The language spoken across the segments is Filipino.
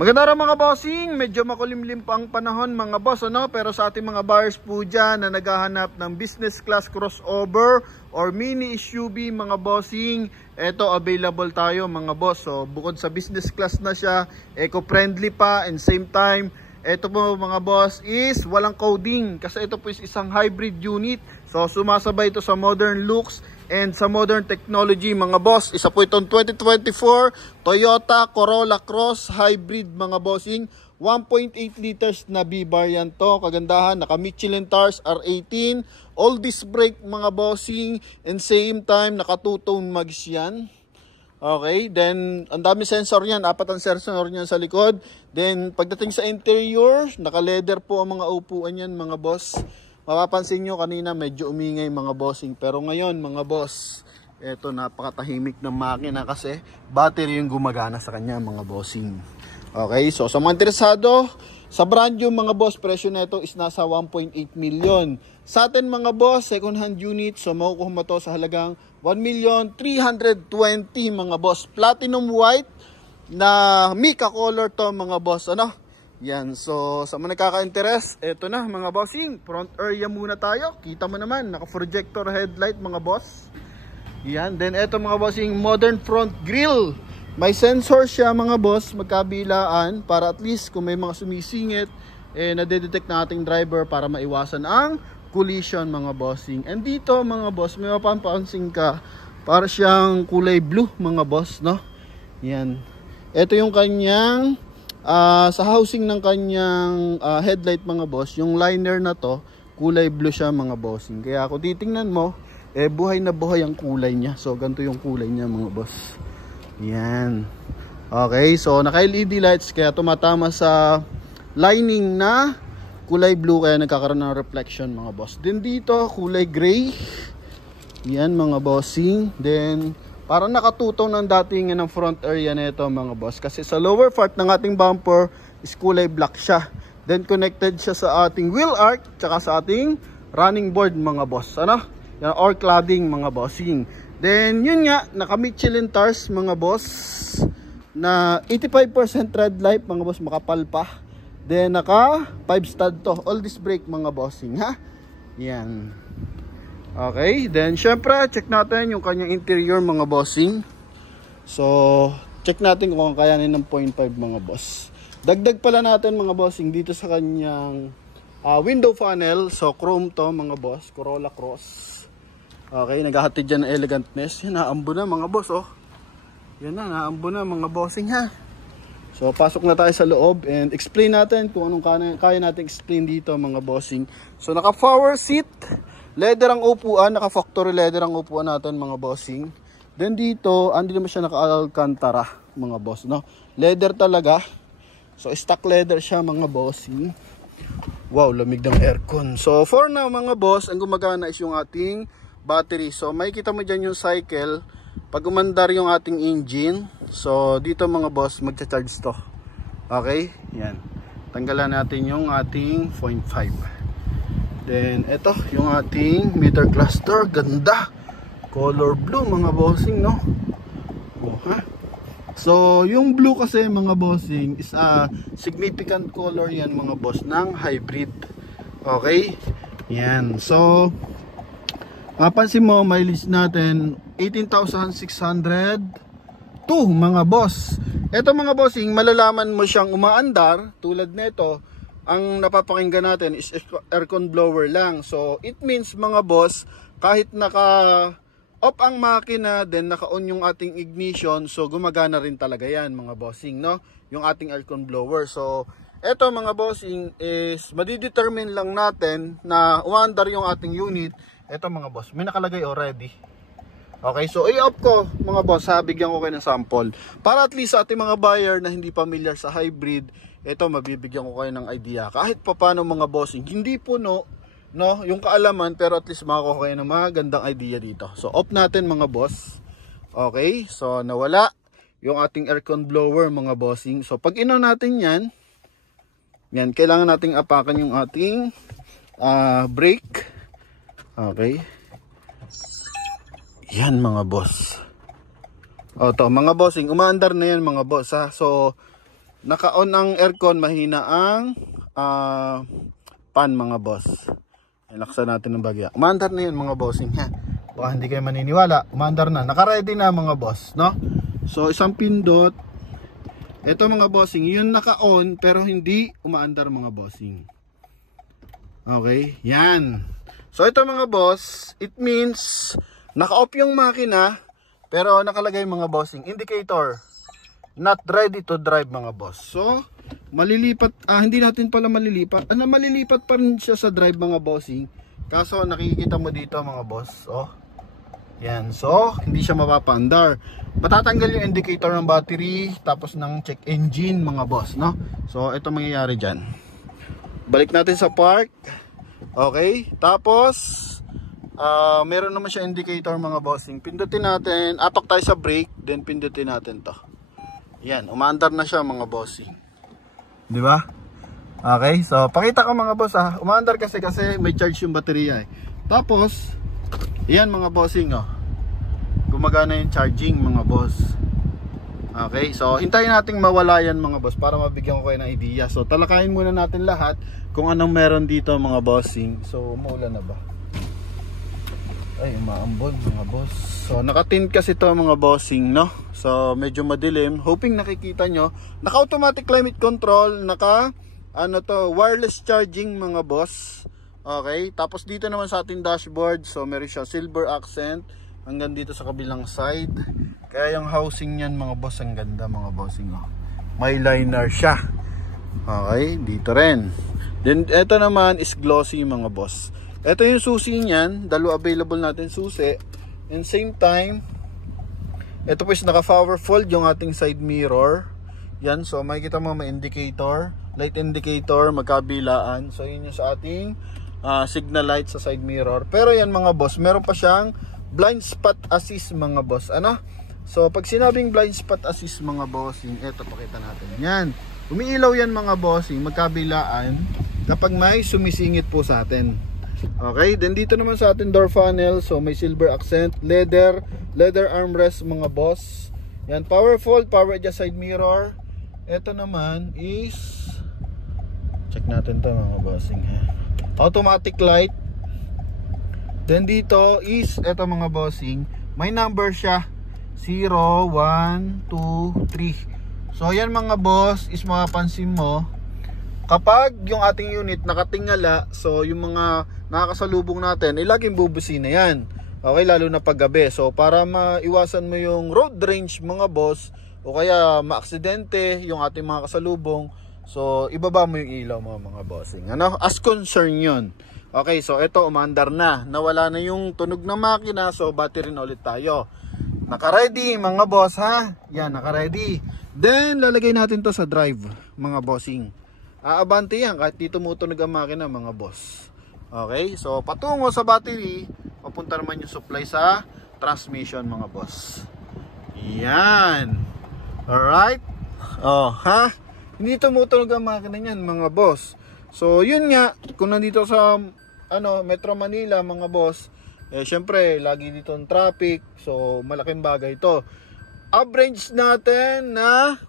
Magandang araw mga bossing, medyo makulimlim pa ang panahon mga boss, ano? Pero sa ating mga buyers po dyan na naghahanap ng business class crossover or mini SUV mga bossing, eto available tayo mga boss. So bukod sa business class na siya, eco-friendly pa, and same time, eto po mga boss is walang coding kasi ito po is isang hybrid unit. So sumasabay ito sa modern looks and sa modern technology mga boss. Isa po itong 2024 Toyota Corolla Cross Hybrid mga bossing. 1.8 liters na B-variant to. Kagandahan, naka Michelin tires R18. All disc brake mga bossing. And same time, naka two-tone mags yan. Okay, then ang dami sensor niyan, 4 ang sensor niyan sa likod. Then pagdating sa interior, naka-leather po ang mga upuan niyan mga boss. Mapapansin nyo kanina medyo umingay mga bossing, pero ngayon mga boss, eto napakatahimik ng makina kasi battery yung gumagana sa kanya mga bossing. Okay, so sa mga interesado sa brand new mga boss, presyo nito is nasa 1.8 million. Sa atin mga boss, second hand unit, so makukuha mo to sa halagang 1,320,000 mga boss. Platinum white na Mica color to mga boss, ano? Yan, so sa mga nagkaka-interest, eto na mga bossing, front area muna tayo. Kita mo naman, naka-projector headlight mga boss. Yan, then eto mga bossing, modern front grille. May sensor siya mga boss, magkabilaan, para at least kung may mga sumisingit, nadedetect na ating driver para maiwasan ang collision mga bossing. And dito mga boss, may mapapansin ka, para siyang kulay blue mga boss, no? Yan, eto yung kanyang sa housing ng kanyang headlight mga boss, yung liner na to kulay blue siya mga bossing. Kaya kung titingnan mo, buhay na buhay ang kulay niya. So ganito yung kulay niya mga boss. Yan. Okay, so naka LED lights kaya tumatama sa lining na kulay blue, kaya nagkakaroon ng reflection mga boss. Then dito kulay gray. Yan mga bossing. Then parang nakatuto ng dating ng front area nito mga boss. Kasi sa lower part ng ating bumper is kulay black siya. Then connected siya sa ating wheel arch tsaka sa ating running board mga boss. Ano? Yan, or cladding mga bossing. Then yun nga, naka Michelin tires mga boss na 85% tread life mga boss, makapal pa. Then naka 5 stud to. All disc brake mga bossing ha. Yan. Okay, then syempre check natin yung kanyang interior mga bossing. So check natin kung kayanin ng 0.5 mga boss. Dagdag pala natin mga bossing dito sa kanyang window panel. So chrome to mga boss, Corolla Cross. Okay, naghahatid dyan ng elegantness. Yan, naambo na mga boss oh. Yan na, naambo na mga bossing ha. So pasok na tayo sa loob and explain natin kung anong kaya natin explain dito mga bossing. So naka power seat, leather ang upuan, naka factory leather ang upuan natin mga bossing. Then dito, hindi naman siya naka-alcantara mga boss, no? Leather talaga. So stock leather siya mga bossing. Wow, lamig ng aircon. So for now mga boss, ang gumagana is yung ating battery. So makikita mo dyan yung cycle pag umandar yung ating engine. So dito mga boss, magcha-charge to. Okay? Yan. Tanggalan natin yung ating 0.5. Then ito yung ating meter cluster, ganda. Color blue mga bossing, no? Oh, ha? So yung blue kasi mga bossing is a significant color yan mga boss ng hybrid. Okay? Yan. So mapansin mo, mileage natin 18,602 mga boss. Ito mga bossing, malalaman mo siyang umaandar tulad nito. Ang napapakinggan natin is aircon blower lang. So it means mga boss, kahit naka-off ang makina, then naka-on yung ating ignition, so gumagana rin talaga yan mga bossing, no? Yung ating aircon blower. So eto mga bossing is madidetermine lang natin na umaandar yung ating unit. Eto mga boss, may nakalagay already. Okay, so i-off ko mga boss, bigyan ko kayo ng sample. Para at least sa ating mga buyer na hindi familiar sa hybrid, ito mabibigyan ko kayo ng idea. Kahit paano mga bossing, hindi puno, no, yung kaalaman, pero at least makakuha kayo ng mga gandang idea dito. So off natin mga boss. Okay, so nawala yung ating aircon blower mga bossing. So pag in-on natin yan, kailangan nating apakan yung ating brake. Okay. Yan mga boss. O to mga bossing, umaandar na yan mga boss ha. So naka-on ang aircon, mahina ang fan mga boss. Ilaksan natin ng bagya. Umandar na yun mga bossing ha. Baka hindi kayo maniniwala. Umandar na. Naka-ready na mga boss, no? So isang pindot. Ito mga bossing, yun naka-on pero hindi umaandar mga bossing. Okay, yan. So ito mga boss, it means naka-off yung makina pero nakalagay mga bossing indicator not ready to drive mga boss. So malilipat, hindi natin pala malilipat. Malilipat pa rin siya sa drive mga bossing. Kaso nakikita mo dito mga boss, oh. Yan, so hindi siya mapapaandar. Matatanggal yung indicator ng battery tapos ng check engine mga boss, no? So ito mangyayari diyan. Balik natin sa park. Okay, tapos meron naman siya indicator mga bossing. Pindutin natin, apak tayo sa brake, then pindutin natin to. Yan, umaandar na siya mga bossing. Di ba? Okay, so pakita ko mga boss ha. Umaandar kasi may charge yung baterya eh. Tapos, yan mga bossing oh. Gumagana yung charging mga boss. Okay, so hintayin nating mawala yan mga boss para mabigyan ko kayo ng idea. So talakayin muna natin lahat kung anong meron dito mga bossing. So umulan na ba? Ay, umaambon mga boss. So naka-tint kasi to mga bossing, no? So medyo madilim. Hoping nakikita nyo. Naka-automatic climate control, wireless charging mga boss. Okay, tapos dito naman sa ating dashboard, so meron siya silver accent hanggang dito sa kabilang side. Kaya yung housing niyan mga boss, ang ganda mga bossing oh. May liner siya. Okay, dito rin. Then ito naman is glossy mga boss. Ito yung susi niyan, dalawa available natin susi. And same time, ito po is naka-power fold yung ating side mirror. Yan, so makikita mo may indicator, light indicator, magkabilaan. So yun yung sa ating signal light sa side mirror. Pero yan mga boss, meron pa siyang blind spot assist mga boss. Ano? So pag sinabing blind spot assist mga bossing, eto pakita natin. Yan, umiilaw yan mga bossing, magkabilaan kapag may sumisingit po sa atin. Okay, then dito naman sa ating door funnel, so may silver accent, leather armrest mga boss. Yan, powerful, power adjust side mirror. Ito naman is, check natin to mga bossing ha. Automatic light. Then dito is, ito mga bossing, may number siya, 0, 1, 2, 3. So yan mga boss, is mapapansin mo, kapag yung ating unit nakatingala, so yung mga nakakasalubong natin, laging bubusina yan. Okay, lalo na paggabi. So para maiwasan mo yung road rage mga boss, o kaya maaksidente yung ating mga kasalubong, so ibaba mo yung ilaw mga bossing. Ano? As concern yun. Okay, so ito umandar na. Nawala na yung tunog ng makina, so battery na ulit tayo. Naka-ready mga boss ha. Yan, naka-ready. Then lalagay natin to sa drive mga bossing. Aabante yan kahit dito tumutunog ang makina mga boss. Okay, so patungo sa battery, papunta naman yung supply sa transmission mga boss. Yan. Alright. Oh, ha? Hindi tumutunog ang makina niyan mga boss. So yun nga, kung nandito sa Metro Manila mga boss, syempre lagi dito ang traffic, so malaking bagay ito. Average natin na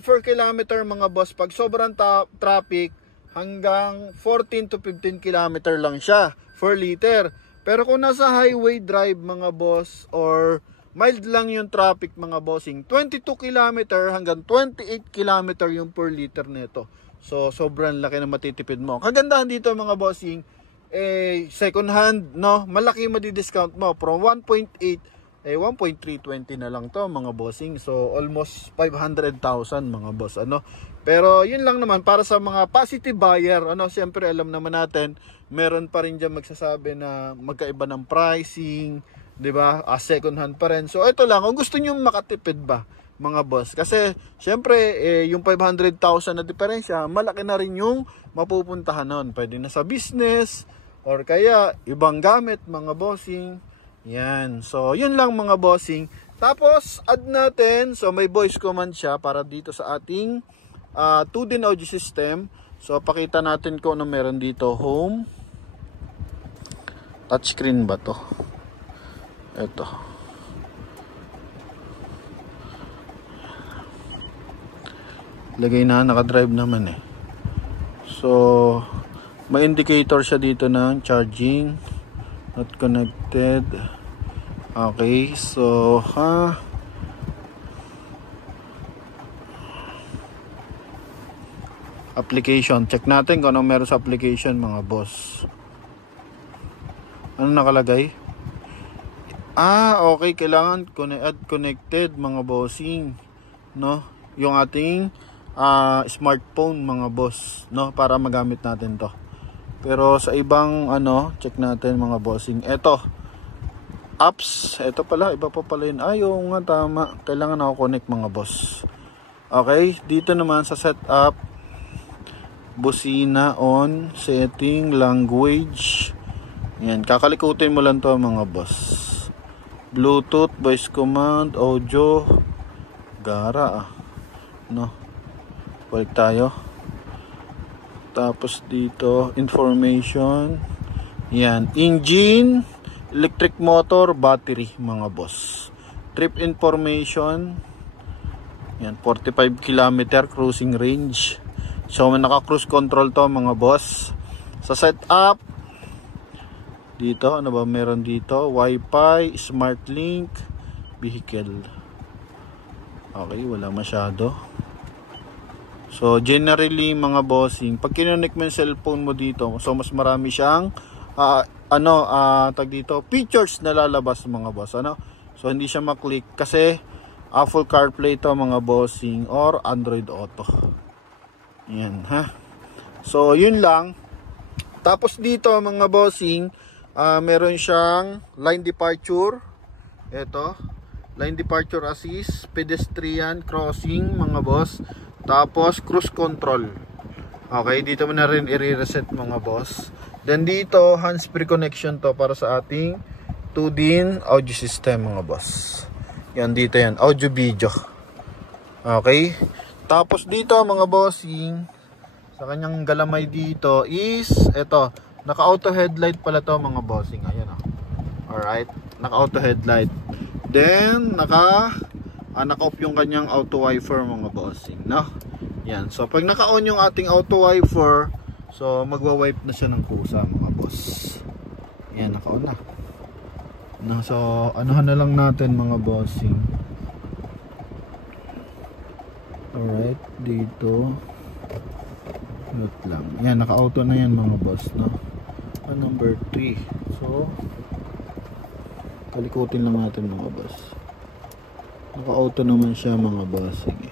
per kilometer mga boss, pag sobrang traffic, hanggang 14 to 15 kilometer lang siya per liter. Pero kung nasa highway drive mga boss, or mild lang yung traffic mga bossing, 22 kilometer hanggang 28 kilometer yung per liter nito. So sobrang laki na matitipid mo. Kagandahan dito mga bossing, second hand, no, malaki madi-discount mo from 1.8, 1.320 na lang to mga bossing. So almost 500,000 mga boss, ano. Pero yun lang naman para sa mga positive buyer, ano, siyempre alam naman natin, meron pa rin diyan magsasabi na magkaiba ng pricing, 'di ba? Second hand pa rin. So ito lang, kung gusto niyo makatipid ba mga boss, kasi siyempre yung 500,000 na diferensya, malaki na rin yung mapupuntahan nun. Pwede na sa business or kaya ibang gamit mga bossing. Yan, so yun lang mga bossing. Tapos add natin, so may voice command siya para dito sa ating 2D audio system. So pakita natin kung ano meron dito. Home, touchscreen ba to? Ito, Lagay na, naka-drive naman eh. So, may indicator siya dito ng charging. Not connected. Okay, so, application. Check natin kung anong meron sa application, mga boss. Ano nakalagay? Okay, kailangan add connected, mga bossing, no? Yung ating smartphone, mga boss, no, para magamit natin to. Pero sa ibang check natin, mga bossing. Ito, apps, ito pala, iba pa pala yun. Oo nga, tama. Kailangan ako connect, mga boss. Okay, dito naman sa setup, busina on, setting, language. Yan, kakalikutin mo lang to, mga boss. Bluetooth, voice command, audio, gara no. Balik tayo. Tapos dito, information. Yan, engine, electric motor, battery, mga boss. Trip information. Yan, 45 km cruising range. So, naka-cruise control to, mga boss. Sa setup, dito, ano ba meron dito? Wi-Fi, smart link, vehicle. Okay, wala masyado. So, generally, mga bossing, pag kinonek mo yung cellphone mo dito, so mas marami siyang tag dito, features na lalabas, mga boss, So, hindi siya maklik kasi Apple CarPlay to, mga bossing, or Android Auto. Yan, ha. So, yun lang. Tapos dito, mga bossing, meron siyang line departure. Ito, line departure assist, pedestrian crossing, mga boss. Tapos cruise control. Okay, dito mo na rin i-reset, mga boss. Then dito, hands-free connection to para sa ating 2DIN audio system, mga boss. Yan, dito yan, audio video. Okay, tapos dito, mga bossing, sa kanyang galamay dito is ito, naka-auto headlight pala to, mga bossing. Ayan, alright, naka-auto headlight. Then, naka-off yung kanyang auto wiper, mga bossing, no? Yan, so pag naka-on yung ating auto wiper, so magwa-wipe na siya ng kusa, mga boss. Yan, naka-on na. So, anuhan na lang natin, mga bossing. Alright, dito. Look lang. Yan, naka-auto na yan, mga boss, no? Number 3. So, kalikutin lang natin, mga boss. Naka-auto naman siya, mga boss. Sige.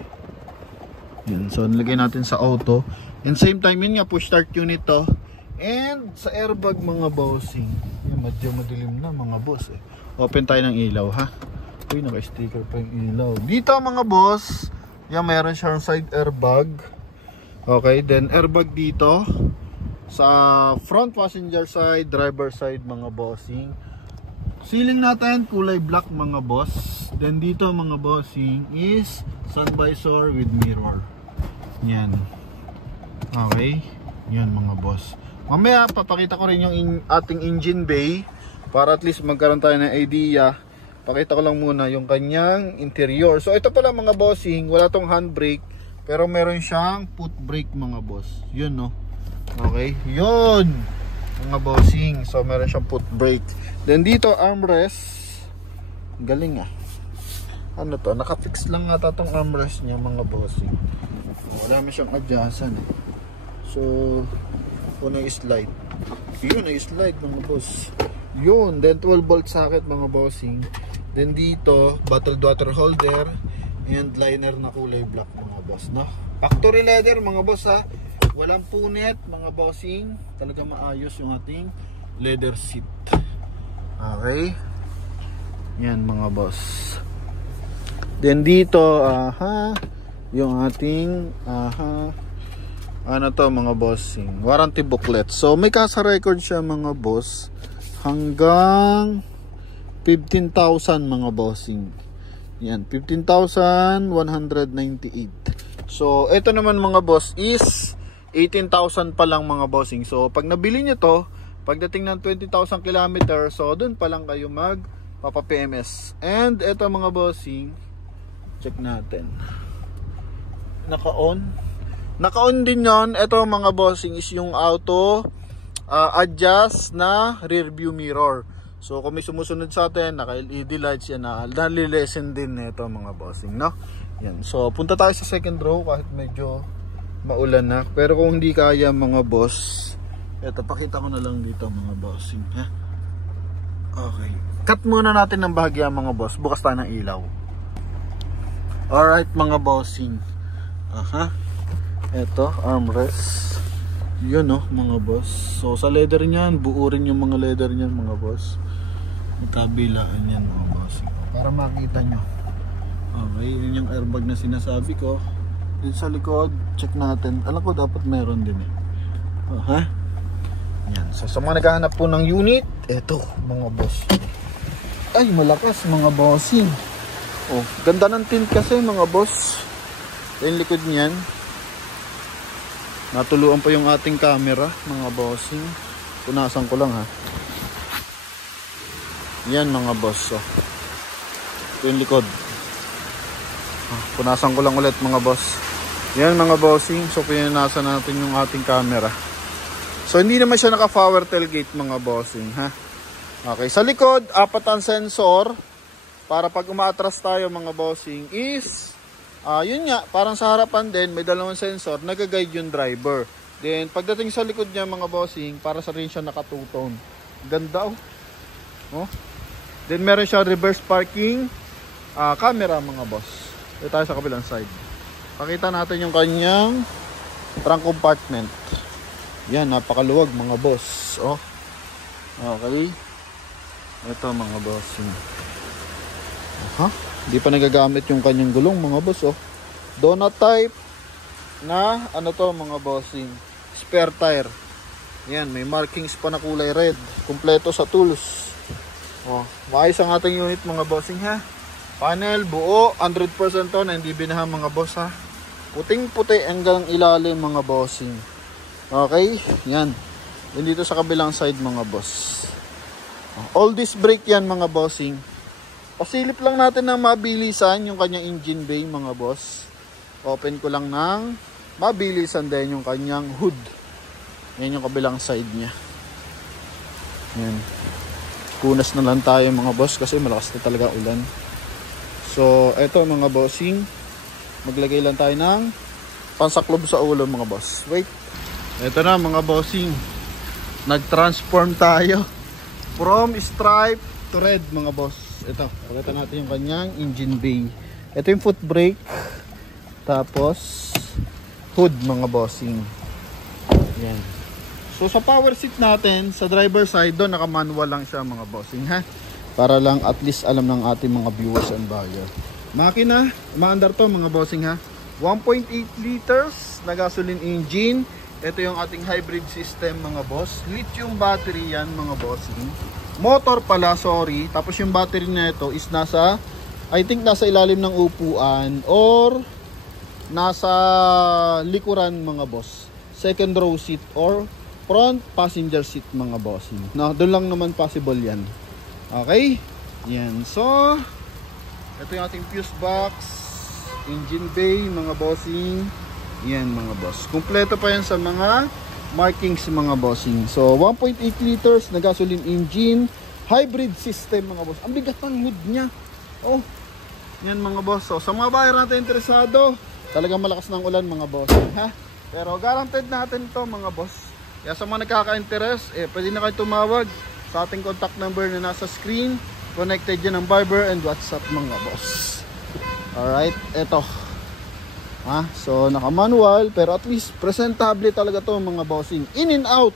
Yan, so nilagay natin sa auto. And same time, yun nga, push start unit to. And sa airbag, mga bossing. Yan, medyo madilim na, mga boss. Open tayo ng ilaw, ha? Uy, naka-sticker pa yung ilaw. Dito, mga boss, yan, mayroon siyang side airbag. Okay, then airbag dito sa front passenger side, driver side, mga bossing. Ceiling natin kulay black, mga boss. Then dito, mga bossing, is sun visor with mirror. Yan. Okay, yan, mga boss. Mamaya papakita ko rin yung ating engine bay para at least magkaroon tayo ng idea. Pakita ko lang muna yung kanyang interior. So ito pala, mga bossing, wala tong handbrake, pero meron siyang foot brake, mga boss. Yun, no? Okay, yun, mga bossing. So meron siyang foot brake. Then dito, armrest. Galing, ano to, nakafix lang nga tong armrest niya, mga bossing. Wala mo siyang adjustan, So, kung i-slide, yun, i-slide, mga boss. Yun, then 12 volt socket, mga bossing. Then dito, bottled water holder and liner na kulay black, mga boss, no? Factory leather, mga boss, ha. Walang punit, mga bossing. Talaga maayos yung ating leather seat. Okay. Yan, mga boss. Then dito, yung ating ano to, mga bossing, warranty booklet. So may kasa record siya, mga boss, hanggang 15,000, mga bossing. Yan, 15,198. So ito naman, mga boss, is 18,000 pa lang, mga bossing. So pag nabili nyo to, pagdating ng 20,000 km, so dun pa lang kayo magpapa PMS. And ito, mga bossing, check natin. naka-on. Naka-on din yon. Ito mga bossing is yung auto adjust na rear view mirror. So kung may sumusunod sa atin, naka-LED lights yan na nalilesen din nito mga bossing, no? Yan. So punta tayo sa second row kahit medyo maulan na. Pero kung hindi kaya mga boss, eto pakita ko na lang dito mga bossing, ha? Okay. Cut muna natin ng bahagya mga boss. Bukas tayo ng ilaw. Alright mga bossing. Aha. Eto, armrest. Yun mga boss. So sa leather niyan, buo rin yung mga leather niyan mga boss. Magkabilaan yan mga boss. Para makita nyo. Okay, yun yung airbag na sinasabi ko. Dito sa likod, check natin. Alam ko dapat meron din Aha. Yan. So sa mga naghahanap po ng unit, eto mga boss. Ay, malakas mga bossing. Oh, ganda ng tint kasi mga boss. Yung likod niyan. Natuluan pa yung ating camera mga bossing. Punasan ko lang ha. Yan mga boss. Oh. Ito yung likod. Punasan ko lang ulit mga boss. Yan mga bossing. So pinunasan natin yung ating camera. So hindi naman siya naka power tailgate mga bossing ha. Okay, sa likod 4 ang sensor. Para pag umaatras tayo mga bossing is yun nga, parang sa harapan din may 2 sensor, nag-guide yung driver. Then pagdating sa likod niya mga bossing, para sa rin siya naka 2-tone. Ganda oh. Then meron siya reverse parking camera mga boss. Dito tayo sa kabilang side. Pakita natin yung kanyang trunk compartment. Yan, napakaluwag mga boss. Oh. Okay. Ito mga bossing. Hindi pa nagagamit yung kanyang gulong mga boss oh. Donut type na ano to mga bossing, spare tire. Yan, may markings pa na kulay red. Kumpleto sa tools. Oh, maayos ang ating unit mga bossing ha. Panel buo, 100% to na hindi binaha mga boss ha. Puting-puti hanggang ilalim mga bossing. Okay, yan. Yan dito sa kabilang side mga boss. All disc brake yan mga bossing. Pasilip lang natin ng mabilisan yung kanyang engine bay mga boss. Open ko lang ng mabilisan din yung kanyang hood. Yan yung kabilang side niya. Yan. Punas na lang tayo mga boss kasi malakas na talaga ulan. So eto mga bossing, maglagay lang tayo ng pansaklob sa ulo mga boss. Wait. Eto na mga bossing, nag-transform tayo from stripe to red mga boss. Ito, pakita natin yung kanyang engine bay. Ito yung foot brake. Tapos hood mga bossing. Yan. So sa power seat natin, sa driver side doon naka-manual lang siya mga bossing ha. Para lang at least alam ng ating mga viewers and buyer. Makina, umaandar to mga bossing ha. 1.8 liters na gasoline engine. Ito yung ating hybrid system mga boss. Lithium battery yan mga bossing. Motor pala, sorry. Tapos yung battery na ito is nasa, I think nasa ilalim ng upuan or nasa likuran mga boss. Second row seat or front passenger seat mga bossing. No, doon lang naman possible yan. Okay? Yan. So, ito yung ating fuse box, engine bay mga bossing. Yan mga boss. Kumpleto pa yan sa mga markings mga bossing. So 1.8 liters na gasoline engine, hybrid system mga boss. Ang bigat ng hood niya. Oh. Yan mga boss. So sa mga buyer natin interesado, talagang malakas ng ulan mga boss, ha? Pero guaranteed natin to mga boss. Kaya sa mga nagkaka-interest, pwede na kayo tumawag sa ating contact number na nasa screen. Connected yan ng Viber and WhatsApp mga boss. Alright, eto. So naka-manual pero at least presentable talaga to mga bossing. In and out.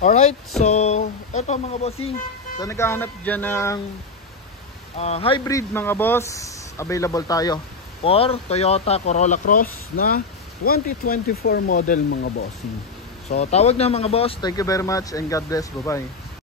Alright, so eto mga bossing. So naghahanap dyan ng hybrid mga boss. Available tayo for Toyota Corolla Cross na 2024 model mga bossing. So tawag na mga boss. Thank you very much and God bless. Bye bye.